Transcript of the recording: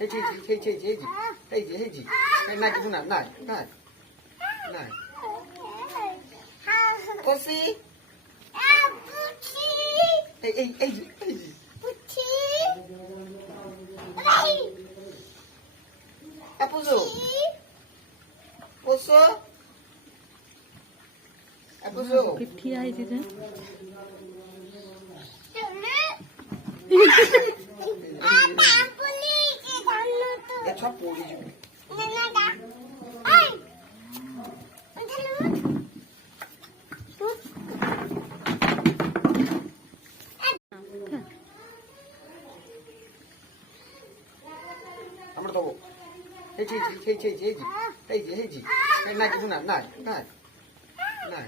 এই যে না কিছু না নাই নাই নাই কসি এই যে Apuso. Poso. Apuso. किट्ठी आई थी ना ये छप पोड़ी जो আমরা দেবো এই যে না কিছু না নাই নাই নাই